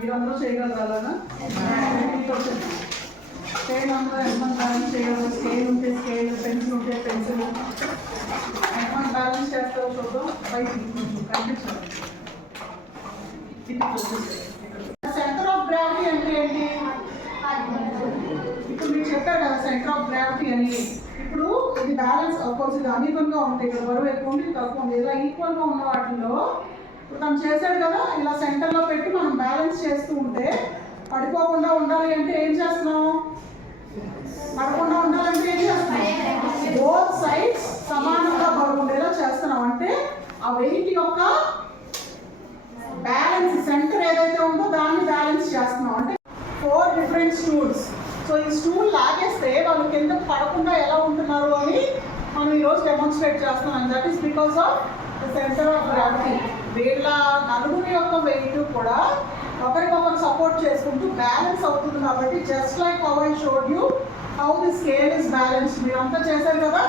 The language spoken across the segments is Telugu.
మీరందరూ చేయగలరు అలాగా స్కేల్ అందరూ ఎంతమంది బ్యాలెన్స్ చేయగలరు? స్కేల్ ఉంటే స్కేల్, పెన్సిల్ ఉంటే పెన్సిల్ ఎంతమంది బ్యాలెన్స్ చేస్తారో చూద్దాం. బయటికి కనిపించాలి. సెంటర్ ఆఫ్ గ్రావిటీ అంటే ఏంటి? ఇప్పుడు మీరు చెప్పారు కదా సెంటర్ ఆఫ్ గ్రావిటీ అని. ఇప్పుడు ఇది బ్యాలెన్స్ అఫ్కోర్స్ ఇది అనీవన్గా ఉంటాయి కదా, బరువు ఎక్కువ ఉంది తక్కువ ఉంది. ఇలా ఈక్వల్గా ఉన్న వాటిల్లో ఇప్పుడు తను చేశాడు కదా, ఇలా సెంటర్లో పెట్టి మనం బ్యాలెన్స్ చేస్తూ ఉంటే పడిపోకుండా ఉండాలి అంటే ఏం చేస్తున్నాం? పడకుండా ఉండాలంటే ఏం చేస్తున్నాం? బోత్ సైడ్స్ సమానంగా బరువు ఉండేలా చేస్తున్నాం. అంటే ఆ వెయిట్ యొక్క బ్యాలెన్స్ సెంటర్ ఏదైతే ఉందో దాన్ని బ్యాలెన్స్ చేస్తున్నాం. అంటే 4 డిఫరెంట్ స్టూల్స్. సో ఈ స్టూల్ లాగేస్తే వాళ్ళు కింద పడకుండా ఎలా ఉంటున్నారు అని మనం ఈరోజు డెమాన్స్ట్రేట్ చేస్తున్నాం. That is because of the centre of gravity. వీళ్ళ నలుగురి యొక్క వెయిట్ కూడా ఒకరికొకరు సపోర్ట్ చేసుకుంటూ బ్యాలెన్స్ అవుతుంది. కాబట్టి just like how I showed you how the scale is balance. మీరంతా చేశారు కదా.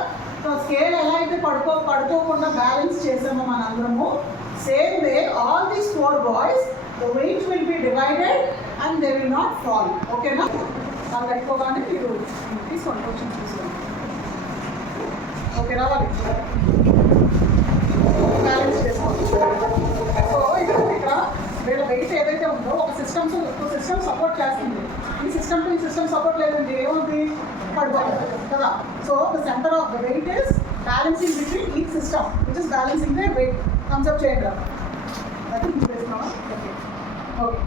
సో స్కేల్ ఎలా అయితే పడుకోకుండా బ్యాలెన్స్ చేసామో మనందరము, same way all these 4 boys, the weight will be divided and they will not fall. Okay na? Now let go on it. Please one question తీసుకోండి. ఓకే రావాలి. బ్యాలెన్స్ చేసుకోండి. సో ఇక్కడ వీళ్ళ వెయిట్ ఏదైతే ఉందో ఒక సిస్టమ్ సపోర్ట్ చేస్తుంది. ఈ సిస్టమ్ సపోర్ట్ లేదండి ఏముంది? పడిపోతుంది కదా. So the centre of the weight is balancing between each system which is balancing the weight. Concept చేయండి. ఓకే.